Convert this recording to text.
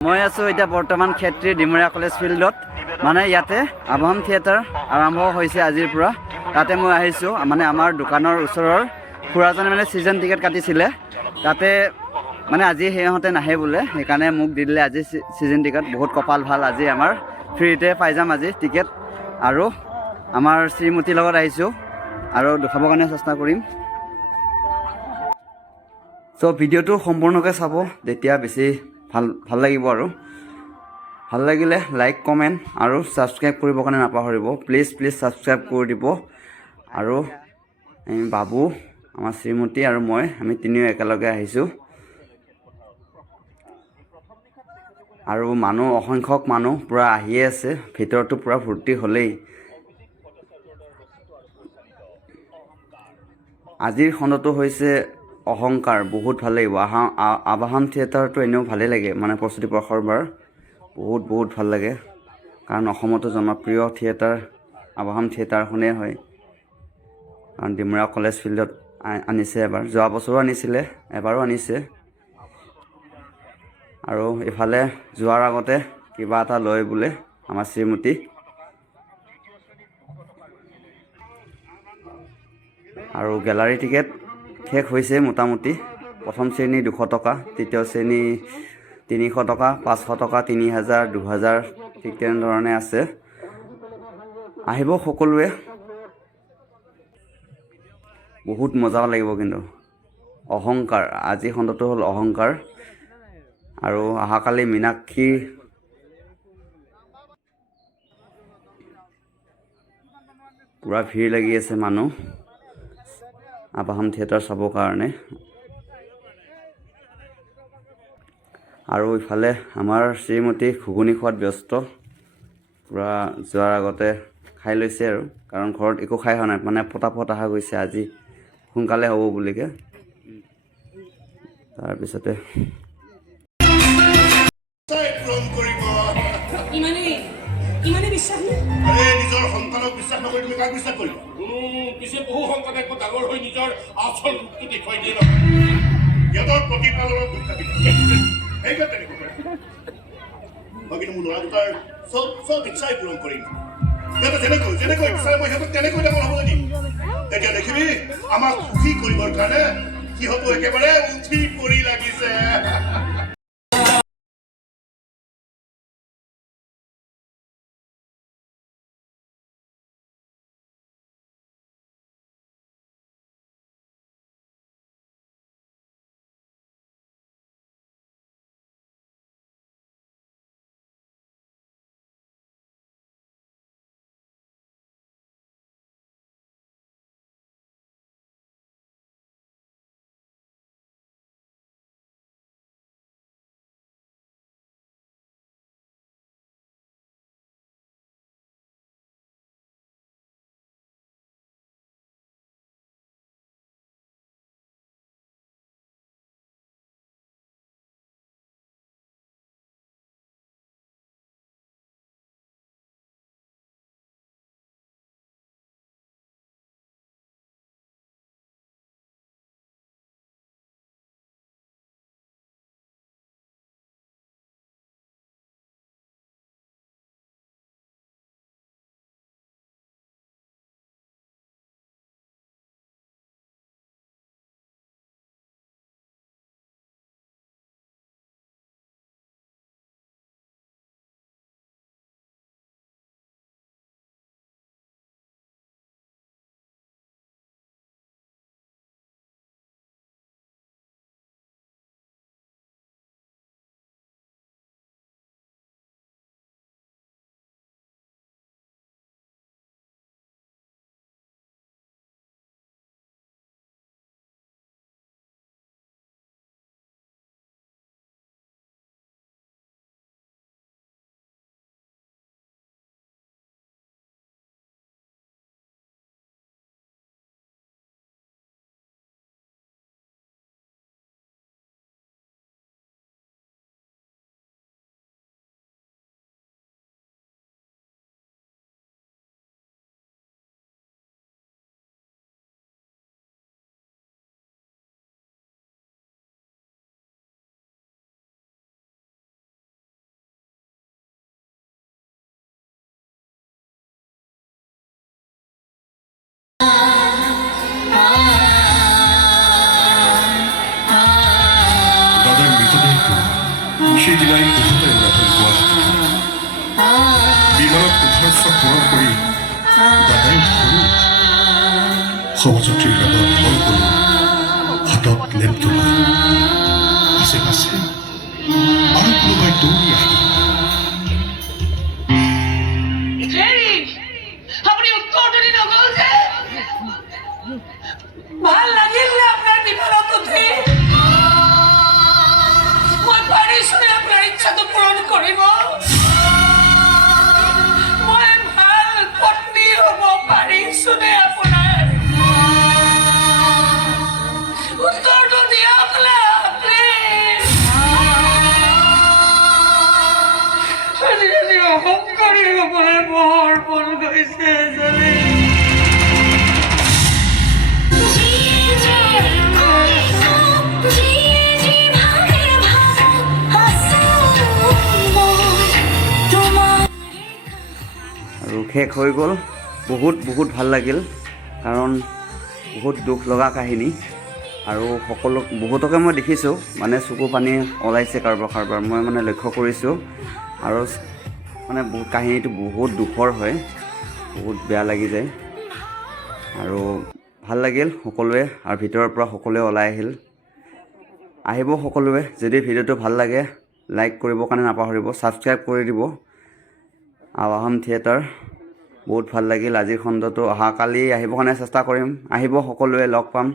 মই আছোঁ এতিয়া বৰ্তমান ক্ষেত্ৰী ডিমৰীয়া কলেজ ফিল্ডত মানে ইয়াতে আবাহন থিয়েটাৰ আৰম্ভ হৈছে আজিৰ পৰা তাতে মই আহিছোঁ মানে আমাৰ দোকানৰ ওচৰৰ খুৰাজনে মানে ছিজন টিকেট কাটিছিলে তাতে মানে আজি সিহঁতে নাহে বোলে সেইকাৰণে মোক দি দিলে আজি ছিজন টিকেট বহুত কপাল ভাল আজি আমাৰ ফ্ৰীতে পাই যাম আজি টিকেট আৰু আমাৰ শ্ৰীমতীৰ লগত আহিছোঁ আৰু দেখাবৰ কাৰণে চেষ্টা কৰিম চ' ভিডিঅ'টো সম্পূৰ্ণকৈ চাব তেতিয়া বেছি ভাল লাগিব আৰু ভাল লাগিলে লাইক কমেণ্ট আৰু ছাবস্ক্ৰাইব কৰিবৰ কাৰণে নাপাহৰিব প্লিজ ছাবস্ক্ৰাইব কৰি দিব আৰু বাবু আমাৰ শ্ৰীমতী আৰু মই আমি তিনিও একেলগে আহিছোঁ আৰু মানুহ অসংখ্যক মানুহ পূৰা আহিয়ে আছে ভিতৰতো পূৰা ভৰ্তি হ'লেই আজিৰ খণ্ডটো হৈছে অহংকাৰ বহুত ভাল লাগিব আবাহন থিয়েটাৰটো এনেও ভালেই লাগে মানে প্ৰস্তুতি প্ৰখৰবাৰ বহুত ভাল লাগে কাৰণ অসমতো জনপ্ৰিয় থিয়েটাৰ আবাহন থিয়েটাৰখনেই হয় কাৰণ ডিমৰীয়া কলেজ ফিল্ডত আনিছে এবাৰ যোৱা বছৰো আনিছিলে এবাৰো আনিছে আৰু ইফালে যোৱাৰ আগতে কিবা এটা লয় বোলে আমাৰ শ্ৰীমতী আৰু গেলাৰী টিকেট শেষ হৈছে মোটামুটি প্ৰথম শ্ৰেণী 200 টকা তৃতীয় শ্ৰেণী 300 টকা 500 টকা 3000 2000 ঠিক তেনেধৰণে আছে আহিব সকলোৱে বহুত মজা লাগিব কিন্তু অহংকাৰ আজি খণ্ডটো হ'ল অহংকাৰ আৰু অহাকালি মীনাক্ষী পুৰা ভিৰ লাগি আছে মানুহ আবাহন থিয়েটাৰ চাবৰ কাৰণে আৰু ইফালে আমাৰ শ্ৰীমতী ঘুগুনি খোৱাত ব্যস্ত পুৰা যোৱাৰ আগতে খাই লৈছে আৰু কাৰণ ঘৰত একো খাই হোৱা নাই মানে পটাপট অহা গৈছে আজি সোনকালে হ'ব বুলিকে তাৰপিছতে নিজৰ সন্তানক বিশ্বাস নকৰি তুমি কাক বিশ্বাস কৰিবা পিছে বহু সংকটে ডাঙৰ হৈ নিজৰ আচল ৰূপটো দেখুৱাই দিয়ে নহয় সিহঁতৰ প্ৰতিপালনৰ দুখ থাকি সেইকাৰণে তেনেকুৱা কৰে মই কিন্তু মোৰ ল'ৰা দুটাৰ চব ইচ্ছাই পূৰণ কৰিম সিহঁতে যেনেকৈ বিচাৰে মই সিহঁতক তেনেকৈ ডাঙৰ হ'বলৈ দিম তেতিয়া দেখিবি আমাক সুখী কৰিবৰ কাৰণে সিহঁতো একেবাৰে উঠি পৰি লাগিছে সেইদিনাই উভতাই অনা হ'ল গুৱাহাটী। বিমানত উঠাৰ চখ পূৰণ কৰি দাদাই ধৰো সহযাত্ৰীৰ লগত ফল কৰোঁ হাতত লেপটো লৈ আছে আছে আৰু কোনোবাই দৌৰি আহিল। আপুনি উত্তৰটো দি নগ'ল যে ভাল লাগিল নে আপোনাৰ বিমানত উঠি? মই পাৰিছোনে আপোনাৰ ইচ্ছাটো পূৰণ কৰিব? মই ভাল পত্নী হ'ব পাৰিছোনে আপোনাৰ? উত্তৰটো দিয়ক না প্লিজ। আজিকালি অহংকাৰী হ'বলৈ বৰ মন গৈছে জানে। আৰু শেষ হৈ গ'ল। বহুত ভাল লাগিল, কাৰণ বহুত দুখ লগা কাহিনী। আৰু বহুতকে মই দেখিছোঁ মানে চকু পানী ওলাইছে কাৰোবাৰ মই মানে লক্ষ্য কৰিছোঁ। আৰু মানে কাহিনীটো বহুত দুখৰ হয়, বহুত বেয়া লাগি যায়। আৰু ভাল লাগিল সকলোৱে, আৰু ভিতৰৰ পৰা সকলোৱে ওলাই আহিব সকলোৱে। যদি ভিডিঅ'টো ভাল লাগে লাইক কৰিবৰ কাৰণে নাপাহৰিব, ছাবস্ক্ৰাইব কৰি দিব। আৱাহন থিয়েটাৰ বহুত ভাল লাগিল আজিৰ খণ্ডটো। অহাকালি আহিবৰ কাৰণে চেষ্টা কৰিম। আহিব সকলোৱে, লগ পাম।